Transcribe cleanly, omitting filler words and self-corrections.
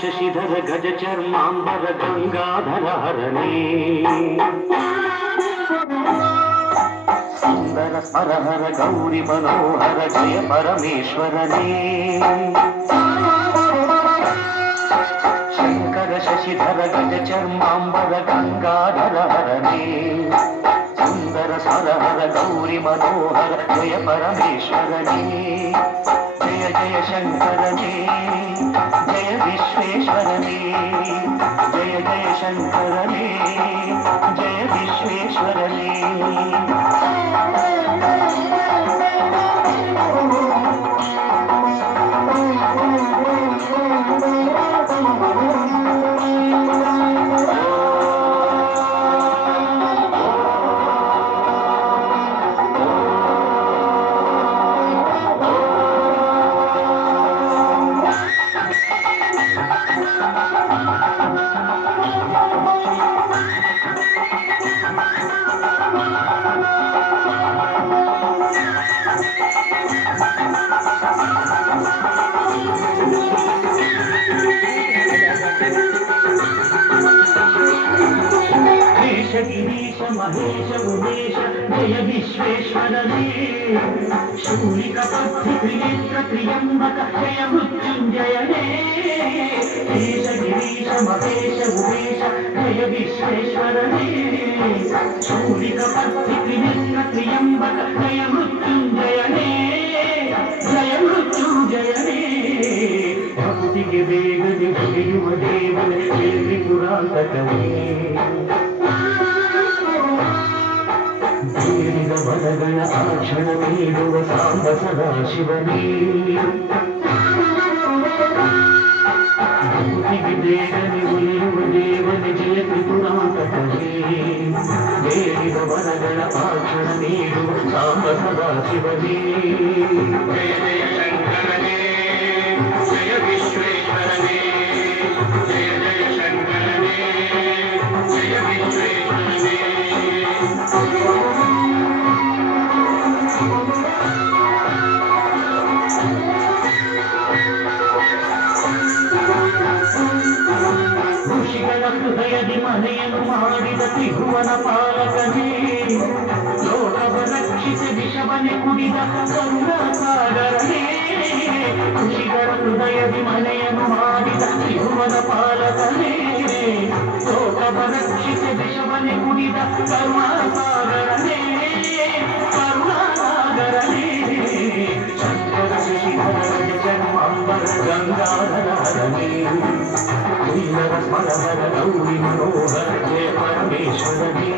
శశిధర గజ చర్మాంబర గంగాధర హరణే సుందర స్మరహర గౌరి మనోహర జయ పరమేశ్వరనే శంకర శశిధర గజ చర్మాంబర గంగాధర హరణే సుందర స్మరహర గౌరి మనోహర జయ పరమేశ్వరనే జయ జయ శంకరనే జయ విశ్వేశ్వరనే జయ జయ శంకరనే జయ విశ్వేశ్వరనే గిరీశ మహేశ ఉమేశ జయ విశ్వేశ్వరనే శూలిక పద్ధి త్రినేత్ర త్రియంబక జయ మృత్యుంజయనే దేశ గిరీశ మహేశ ఉమేశ జయ విశ్వేశ్వరనే శూలిక పద్ధి త్రినేత్ర త్రియంబక జయ మృత్యుంజయనే జయ మృత్యుంజయనే భక్తికి వేగది యువ దేవుని త్రిపురాంతకమే వరగణ ఆక్షణ నీడువ సాంబ సదా శివనీ భూతికి దేగని ఉల్లువ దేవని జయ త్రిపురాంతకమే వేడివ వరగణ ఆక్షణ నీడువ సాంబ సదా శివనీ జయ జయ శంకరనే జయ విశ్వేశ్వరనే జయ జయ శంకరనే జయ విశ్వేశ్వరనే ಹೃದಯದಿ ಮನೆಯನ್ನು ಮಾಡಿದ ತ್ರಿಭುವನ ಪಾಲಕನೇ ಲೋಕವ ರಕ್ಷಿಸಿ ವಿಷವನೆ ಕುಡಿದ ಕರುಣಾಸಾಗರನೇ ಋಷಿಗಳ ಹೃದಯದಿ ಮನೆಯನ್ನು ಮಾಡಿದ ತ್ರಿಭುವನ ಪಾಲಕನೇ ಲೋಕವ ರಕ್ಷಿಸಿ ವಿಷವನೆ ಕುಡಿದ ಕರುಣಾಸಾಗರನೇ ಕರುಣಾಸಾಗರನೇ ಶಂಕರ ಶಶಿಧರ ಜನ್ಮಾಂಬರ ಗಂಗಾಧರ ಹರನೇ ಸ್ಮರಹರ ಗೌರಿ ಮನೋಹರ ಜಯ ಪರಮೇಶ್ವರನೇ